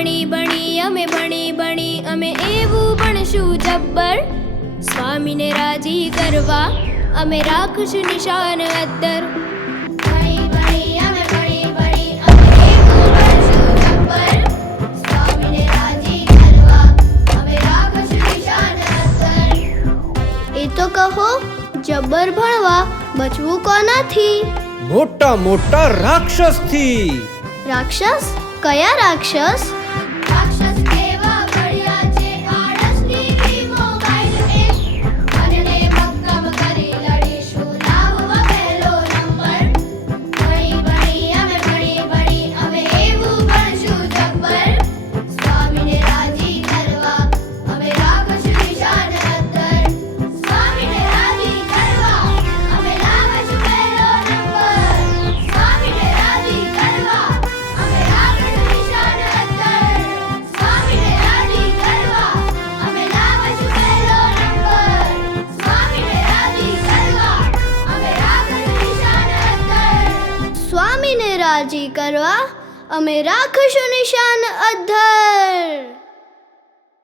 ભણી અમે એવું ભણશું જબ્બર. સ્વામીને રાજી કરવા અમે રાખશું નિશાન અદ્ધર. એ તો કહો, જબ્બર ભણવા બચવું કોનાથી? મોટા મોટા રાક્ષસથી. રાક્ષસ? કયા રાક્ષસ? સ્વામીને રાજી કરવા અમે રાખશું નિશાન અદ્ધર.